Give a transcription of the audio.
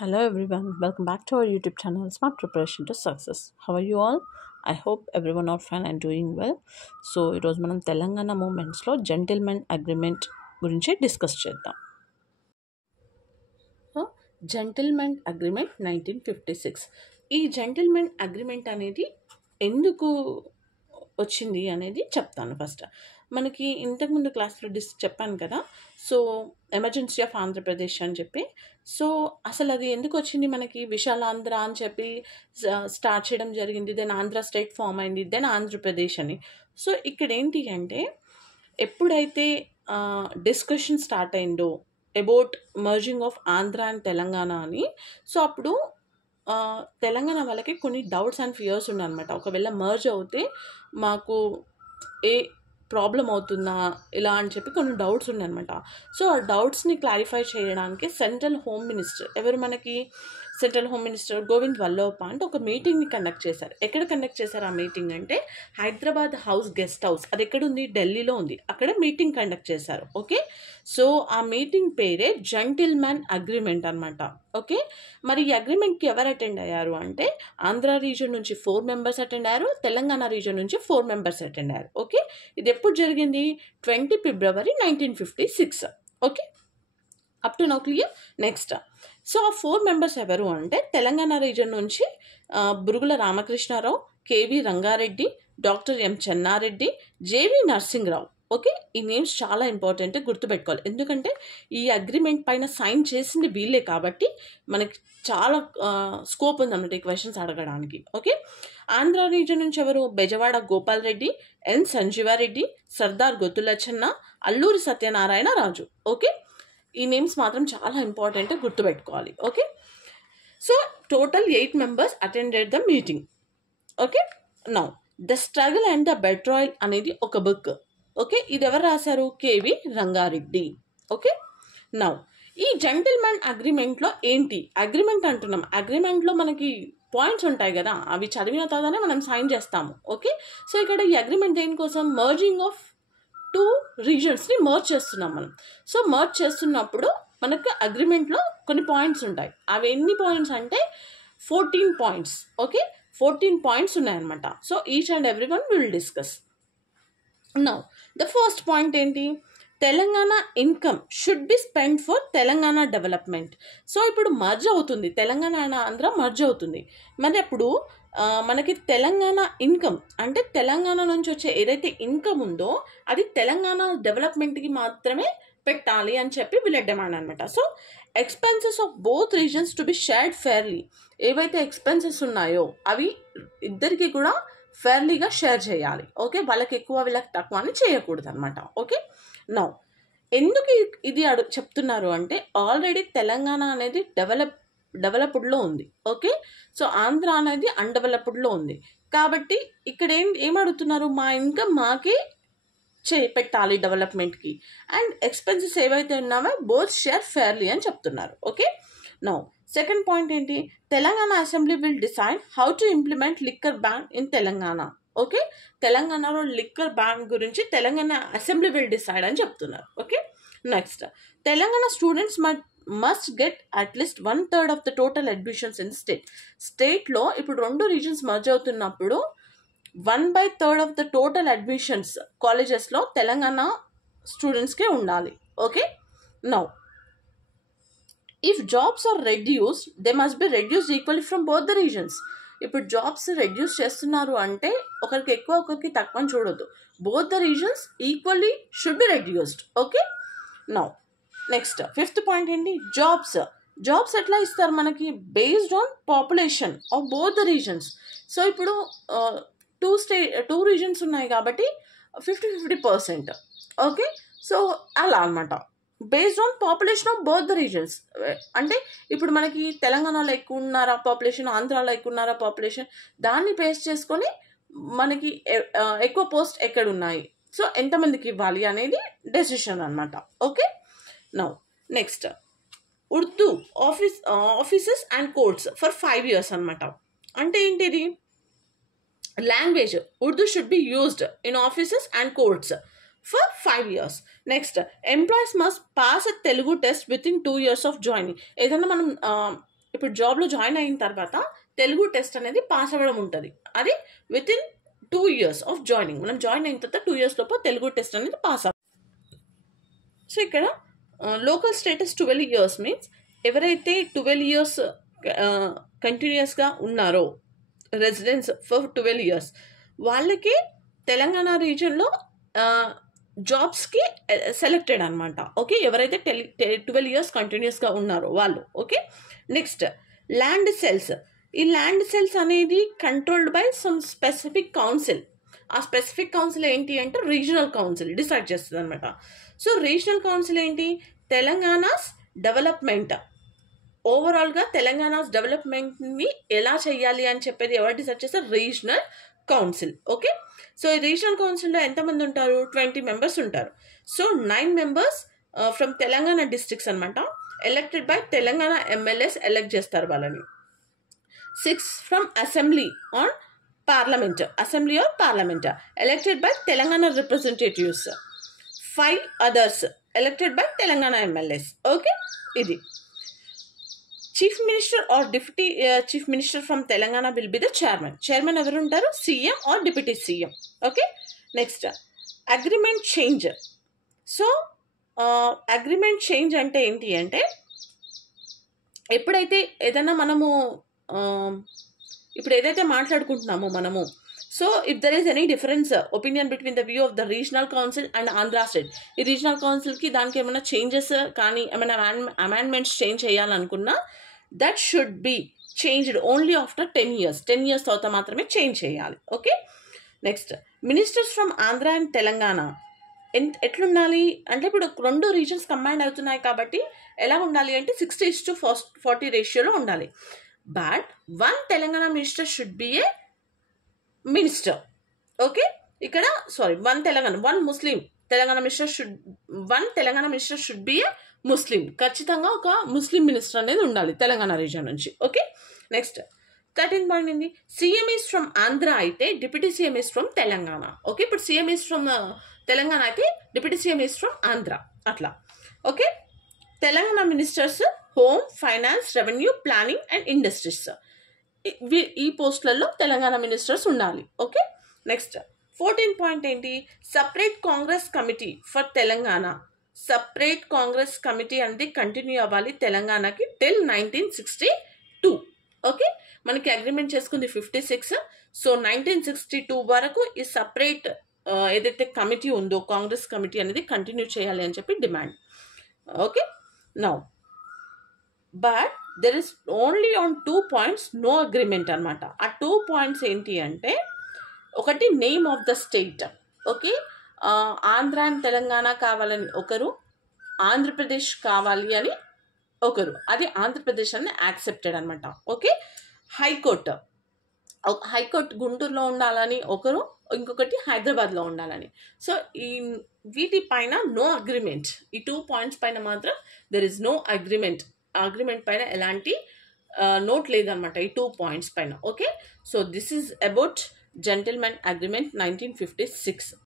Hello everyone, welcome back to our YouTube channel Smart Preparation to Success. How are you all? I hope everyone are fine and doing well. So ఈరోజు మనం తెలంగాణ మూమెంట్స్లో gentlemen agreement గురించి discuss చేద్దాం. Gentlemen agreement 1956. ఈ gentlemen agreement అనేది ఎందుకు వచ్చింది అనేది చెప్తాను. ఫస్ట్ మనకి ఇంతకుముందు క్లాస్లో చెప్పాను కదా, సో ఎమర్జెన్సీ ఆఫ్ ఆంధ్రప్రదేశ్ అని చెప్పి. సో అసలు అది ఎందుకు వచ్చింది, మనకి విశాలాంధ్ర అని చెప్పి స్టార్ట్ చేయడం జరిగింది, దెన్ ఆంధ్ర స్టేట్ ఫామ్ అయింది, దెన్ ఆంధ్రప్రదేశ్ అని. సో ఇక్కడ ఏంటి అంటే, ఎప్పుడైతే డిస్కషన్ స్టార్ట్ అయిందో about merging of Andhra and Telangana అని, సో అప్పుడు తెలంగాణ వాళ్ళకి కొన్ని డౌట్స్ అండ్ ఫియర్స్ ఉన్నాయన్నమాట. ఒకవేళ మర్జ్ అవుతే మాకు ఏ ప్రాబ్లం అవుతుందా ఇలా అని చెప్పి కొన్ని డౌట్స్ ఉన్నాయన్నమాట. సో ఆ డౌట్స్ని క్లారిఫై చేయడానికి సెంట్రల్ హోమ్ మినిస్టర్, ఎవరు మనకి central home minister Govind Vallabh Pant ఒక మీటింగ్ని కండక్ట్ చేశారు. ఎక్కడ కండక్ట్ చేశారు ఆ మీటింగ్ అంటే, హైదరాబాద్ హౌస్ గెస్ట్ హౌస్, అది ఎక్కడ ఉంది, ఢిల్లీలో ఉంది. అక్కడ మీటింగ్ కండక్ట్ చేశారు. ఓకే, సో ఆ మీటింగ్ పేరే జెంటిల్మెన్ అగ్రిమెంట్ అనమాట. ఓకే, మరి ఈ అగ్రిమెంట్కి ఎవరు అటెండ్ అయ్యారు అంటే, ఆంధ్ర రీజన్ నుంచి 4 మెంబర్స్ అటెండ్ అయ్యారు, తెలంగాణ రీజన్ నుంచి 4 మెంబర్స్ అటెండ్ అయ్యారు. ఓకే, ఇది ఎప్పుడు జరిగింది, 20 February 1956. Okay, up to now clear. Next, so ఆ 4 మెంబర్స్ ఎవరు అంటే, తెలంగాణ రీజన్ నుంచి Burugula Ramakrishna Rao, K V Ranga Reddy, doctor M Chenna Reddy, J V Narasimha Rao. Okay, ఈ నేమ్స్ చాలా ఇంపార్టెంట్, గుర్తుపెట్టుకోవాలి. ఎందుకంటే ఈ అగ్రిమెంట్ పైన సైన్ చేసింది వీళ్ళే కాబట్టి మనకి చాలా స్కోప్ ఉందన్నమాట ఈ క్వశ్చన్స్ అడగడానికి. ఓకే, ఆంధ్ర రీజన్ నుంచి ఎవరు, బెజవాడ గోపాల్ రెడ్డి, ఎన్ సంజీవారెడ్డి, సర్దార్ గొత్తులచ్చన్న, అల్లూరి సత్యనారాయణ రాజు. ఓకే, ఈ నేమ్స్ మాత్రం చాలా ఇంపార్టెంట్, గుర్తుపెట్టుకోవాలి. Okay, so total 8 members attended the meeting. Okay, now the struggle and the betrayal అనేది ఒక బుక్. ఓకే, ఇది ఎవరు రాశారు, కేవి రంగారెడ్డి. ఓకే, నౌ ఈ జెంటిల్మెన్ అగ్రిమెంట్లో ఏంటి, అగ్రిమెంట్ అంటున్నాం, అగ్రిమెంట్లో మనకి పాయింట్స్ ఉంటాయి కదా, అవి చదివిన తర్వాతనే మనం సైన్ చేస్తాము. ఓకే, సో ఇక్కడ ఈ అగ్రిమెంట్ దేనికోసం, మర్జింగ్ ఆఫ్ 2 రీజన్స్ని మర్జ్ చేస్తున్నాం మనం. సో మర్జ్ చేస్తున్నప్పుడు మనకు అగ్రిమెంట్లో కొన్ని పాయింట్స్ ఉంటాయి. అవి ఎన్ని పాయింట్స్ అంటే 14 పాయింట్స్. ఓకే, 14 పాయింట్స్ ఉన్నాయన్నమాట. So each and every one will discuss. Now the first point ఏంటి, Telangana income should be spend for Telangana development. So ఇప్పుడు మర్జ్ అవుతుంది, తెలంగాణ అండ్ ఆంధ్ర మర్జ్ అవుతుంది. మరి అప్పుడు మనకి తెలంగాణ ఇన్కమ్ అంటే తెలంగాణ నుంచి వచ్చే ఏదైతే ఇన్కమ్ ఉందో అది తెలంగాణ డెవలప్మెంట్కి మాత్రమే పెట్టాలి అని చెప్పి వీళ్ళ డిమాండ్ అనమాట. So expenses of both reasons to be shared fairly. ఏవైతే ఎక్స్పెన్సెస్ ఉన్నాయో అవి ఇద్దరికి కూడా ఫెయిర్లీగా షేర్ చేయాలి. ఓకే, వాళ్ళకి ఎక్కువ వీళ్ళకి తక్కువ అని చేయకూడదు అనమాట. ఓకే, నౌ ఎందుకు ఇది చెప్తున్నారు అంటే, ఆల్రెడీ తెలంగాణ అనేది డెవలప్డ్లో ఉంది. ఓకే, సో ఆంధ్ర అనేది అన్డెవలప్డ్లో ఉంది. కాబట్టి ఇక్కడ ఏం అడుగుతున్నారు, మా ఇన్కమ్ మాకే పెట్టాలి డెవలప్మెంట్కి, అండ్ ఎక్స్పెన్సెస్ ఏవైతే ఉన్నావో బోత్ షేర్ ఫెయిర్లీ అని చెప్తున్నారు. ఓకే, నౌ సెకండ్ పాయింట్ ఏంటి, Telangana assembly will decide how to implement liquor ban in Telangana. Okay, తెలంగాణలో లిక్కర్ బ్యాన్ గురించి తెలంగాణ అసెంబ్లీ విల్ డిసైడ్ అని చెప్తున్నారు. Okay, next, Telangana students must get at least 1/3 of the total admissions in state. స్టేట్లో ఇప్పుడు 2 reasons merge అవుతున్నప్పుడు 1/3 of the total admissions కాలేజెస్లో తెలంగాణ స్టూడెంట్స్కే ఉండాలి. Okay, now if jobs are reduced they must be reduced equally from both the regions. ఇప్పుడు jobs reduce చేస్తున్నారు అంటే ఒకరికి ఎక్కువ ఒకరికి తక్కువ అని చూడొద్దు, both the regions equally should be reduced. Okay, now next fifth point ఏంటి, జాబ్స్ ఎట్లా ఇస్తారు మనకి, based on population of both the regions. So ఇప్పుడు 2 రీజన్స్ ఉన్నాయి కాబట్టి 50-50%. ఓకే, సో అలా అనమాట, based on population of both the reasons. అంటే ఇప్పుడు మనకి తెలంగాణలో ఎక్కువ ఉన్నారా పాపులేషన్, ఆంధ్రాలో ఎక్కువ ఉన్నారా పాపులేషన్, దాన్ని బేస్ చేసుకొని మనకి ఎక్కువ పోస్ట్ ఎక్కడ ఉన్నాయి, సో ఎంతమందికి ఇవ్వాలి అనేది డెసిషన్ అనమాట. Okay, now next, Urdu offices and courts for 5 years అనమాట. అంటే ఏంటిది, language Urdu should be used in offices and courts for 5 years. Next, employees must pass a Telugu test within 2 years of joining. ఏదైనా మనం ఇప్పుడు జాబ్లో జాయిన్ అయిన తర్వాత తెలుగు టెస్ట్ అనేది పాస్ అవ్వడం ఉంటుంది. అది with in 2 years of joining. మనం జాయిన్ అయిన తర్వాత 2 years లోపు తెలుగు టెస్ట్ అనేది పాస్ అవ్వాలి. సో ఇక్కడ లోకల్ స్టేటస్ 12 years మీన్స్ ఎవరైతే 12 years కంటిన్యూస్గా ఉన్నారో రెసిడెన్స్ ఫర్ 12 years వాళ్ళకి తెలంగాణ రీజన్లో జాబ్స్కి సెలెక్టెడ్ అనమాట. ఓకే, ఎవరైతే 12 years కంటిన్యూస్గా ఉన్నారో వాళ్ళు. Okay, next land cells. ఈ ల్యాండ్ సెల్స్ అనేది controlled by some specific council. ఆ స్పెసిఫిక్ కౌన్సిల్ ఏంటి అంటే రీజనల్ కౌన్సిల్ డిసైడ్ చేస్తుంది అనమాట. సో రీజనల్ కౌన్సిల్ ఏంటి? తెలంగాణస్ డెవలప్మెంట్, ఓవరాల్గా తెలంగాణస్ డెవలప్మెంట్ని ఎలా చేయాలి అని చెప్పేది ఎవరు డిసైడ్ చేస్తారు? Regional council. ఓకే, సో ఈ రీజనల్ కౌన్సిల్లో ఎంతమంది ఉంటారు? 20 members ఉంటారు. So 9 members from Telangana districts అనమాట, elected by Telangana MLAs elect చేస్తారు వాళ్ళని. 6 from assembly on parliament, assembly or parliament elected by Telangana representatives. 5 others elected by Telangana MLAs. Okay, ఇది chief minister or deputy chief minister from Telangana will be the chairman. Chairman ఎవరు ఉంటారు? CM or deputy CM. Okay, next agreement change. So agreement change అంటే ఏంటి అంటే ఎప్పుడైతే ఏదైనా మనము ఇప్పుడు ఏదైతే మాట్లాడుకుంటున్నామో మనము, so if there is any difference opinion between the view of the regional council and Andhra state, ఈ రీజనల్ కౌన్సిల్కి దానికి ఏమైనా చేంజెస్ కానీ ఏమైనా అమెండ్మెంట్స్ చేంజ్ చేయాలనుకున్నా that should be changed only after 10 years. 10 years తర్వాత మాత్రమే చేంజ్ చేయాలి. Okay, next ministers from Andhra and Telangana ఎట్లుండాలి అంటే ఇప్పుడు 2 regions కంబైన్ అవుతున్నాయి కాబట్టి ఎలా ఉండాలి అంటే 60:40 రేషియోలో ఉండాలి. But 1 Telangana minister should be a minister. Okay, ఇక్కడ one Muslim Telangana minister should, 1 Telangana minister should be a Muslim. ఖచ్చితంగా ఒక ముస్లిం మినిస్టర్ అనేది ఉండాలి తెలంగాణ రీజన్ నుంచి. ఓకే, నెక్స్ట్ 13th point ఏంటి? సీఎం ఈస్ ఫ్రమ్ ఆంధ్ర అయితే deputy CM is from Telangana. Okay, ఇప్పుడు CM is from Telangana అయితే deputy CM is from Andhra అట్లా. Okay, Telangana ministers home, finance, revenue, planning and industries, ఈ పోస్టులలో తెలంగాణ మినిస్టర్స్ ఉండాలి. ఓకే, నెక్స్ట్ 14th point ఏంటి? Separate Congress committee for Telangana. Separate Congress committee అనేది continue అవ్వాలి తెలంగాణకి till 1962. Okay, మనకి అగ్రిమెంట్ చేసుకుంది 56. సో 1962 వరకు ఈ సపరేట్ ఏదైతే కమిటీ ఉందో కాంగ్రెస్ కమిటీ అనేది కంటిన్యూ చేయాలి అని చెప్పి demand. Okay, now but there is only on 2 points no agreement అనమాట. ఆ 2 points ఏంటి అంటే ఒకటి name of the state. Okay, Andhra and Telangana కావాలని ఒకరు, ఆంధ్రప్రదేశ్ కావాలి అని ఒకరు, అది ఆంధ్రప్రదేశ్ అని యాక్సెప్టెడ్ అనమాట. ఓకే, హైకోర్టు గుంటూరులో ఉండాలని ఒకరు, ఇంకొకటి హైదరాబాద్లో ఉండాలని. సో ఈ వీటిపైన నో అగ్రిమెంట్. ఈ 2 points పైన మాత్రం there is no agreement. Agreement పైన ఎలాంటి నోట్ లేదనమాట ఈ 2 points పైన. Okay, so this is about gentlemen agreement 1956.